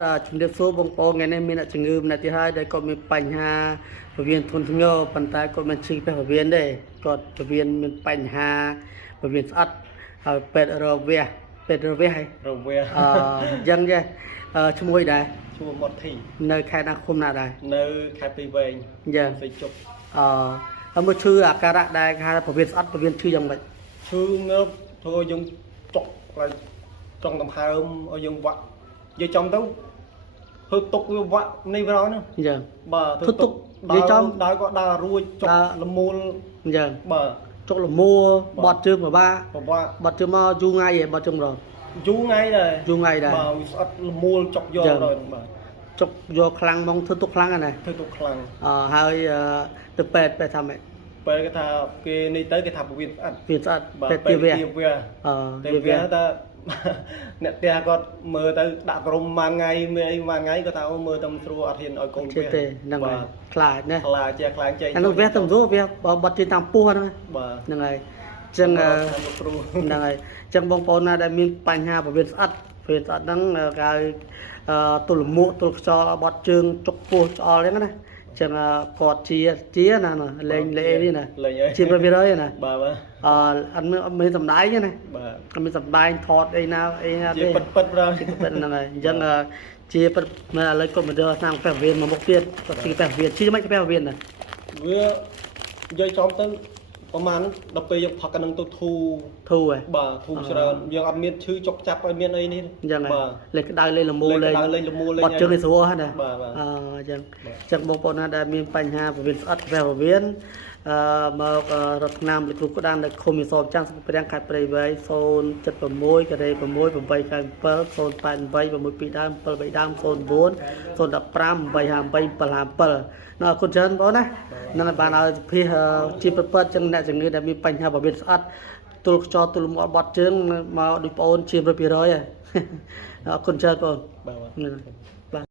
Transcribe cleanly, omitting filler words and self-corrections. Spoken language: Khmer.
ជំរាបសួរបងប្អូនថ្ងៃនេះមានអ្នកជំងឺម្នាក់ទៀតហើយដែលគាត់មានបញ្ហាពវៀនធ្ងន់ធ្ងរប៉ុន្តែគាត់មិនឈឺពេះពវៀនទេគាត់ពវៀនមានបញ្ហាពវៀនស្អិតហើយពេទ្យរវះហើយរវះអញ្ចឹងចេះឈ្មោះដែរឈ្មោះមាត់ធីនៅខេត្តណាឃុំណាដែរនៅខេត្តពីរវែងអញ្ចឹងស្រីជប់ហើយមើលឈឺអាការៈដែលគេហៅថាពវៀនស្អិតពវៀនឈឺយ៉ាងម៉េចឈឺងើបធ្វើយើងចុកហើយចង់ដង្ហើមឲ្យយើងវាក់និយាយចំទៅធ្វើទុកវាវាក់នេះវាហ្នឹងអញ្ចឹងបាទធ្វើទុកនិយាយចំដើរក៏ដើររួចចុកលមូលអញ្ចឹងបាទចុកលមួបត់ជើងពិបាកបត់ជើងមកយូរថ្ងៃឯងបត់ជើងរងយូរថ្ងៃដែរបាទវាស្អិតលមូលចុកយកដល់បាទចុកយកខ្លាំងហ្មងធ្វើទុកខ្លាំងណាធ្វើទុកខ្លាំងហើយទៅពេទ្យថាម៉េចពេលគេថាគេនេះទៅគេថាពវៀនស្អិតពេទ្យទាវះតែវាថាអ្នកផ្ទះគាត់មើលទៅដាក់ក្រុមមួយថ្ងៃមើលអីមួយថ្ងៃគាត់ថាមើលទៅមិនស្រួលអត់ហ៊ានឲ្យកូនវាទេហ្នឹងហើយខ្លាចណាខ្លាចខ្លាំងចេញអានោះវាទៅស្រួលវាបត់ជិះតាមពោះហ្នឹងហ្នឹងហើយអញ្ចឹងហ្នឹងហើយអញ្ចឹងបងប្អូនណាដែលមានបញ្ហាពវៀនស្អិតហ្នឹងគេហៅទល់លមួកទល់ខ្យល់បត់ជើងចុកពោះឆ្អល់អញ្ចឹងណាចឹងគាត់ជាណាលេងនេះណាជាប្រវិរយណាបាទអត់មានសម្ដែងណាបាទអត់មានសម្ដែងថតអីណាទេពិតបាទហ្នឹងហើយអញ្ចឹងជាពិតឥឡូវគាត់មកដល់ឆ្នាំពេះវៀនមកមុខទៀតគាត់ទីពេះវៀនជាមិនពេះវៀនណាវានិយាយចំទៅប្រហែលដល់ពេលយើងផឹកអានឹងទៅធូហ៎បាទធូច្រើនយើងអត់មានឈឺចុកចាប់ឲ្យមានអីនេះអញ្ចឹងបាទលេខក្តៅលេខលមូលលេខបត់ជើងនេះស្រួលហ្នឹងណាអញ្ចឹងបងប្អូនណាដែលមានបញ្ហាពវៀនស្អិតពេះវៀនមករត់ឆ្នាំលេខគ្រូក្តាននៅឃុំយសចាំងស្រុកព្រាំងខេត្តព្រៃវែង076កេរ6 8ខែ7 088 622ដើម73ដើម09 015 858 757អរគុណច្រើនបងណានឹងបានឲ្យសុភាជាពិតចឹងអ្នកជំងឺដែលមានបញ្ហាពវៀនស្អិតទល់ខ្យល់ទល់មាត់បត់ជើងមកដូចបងអូនជា100%អរគុណច្រើនបងបាទ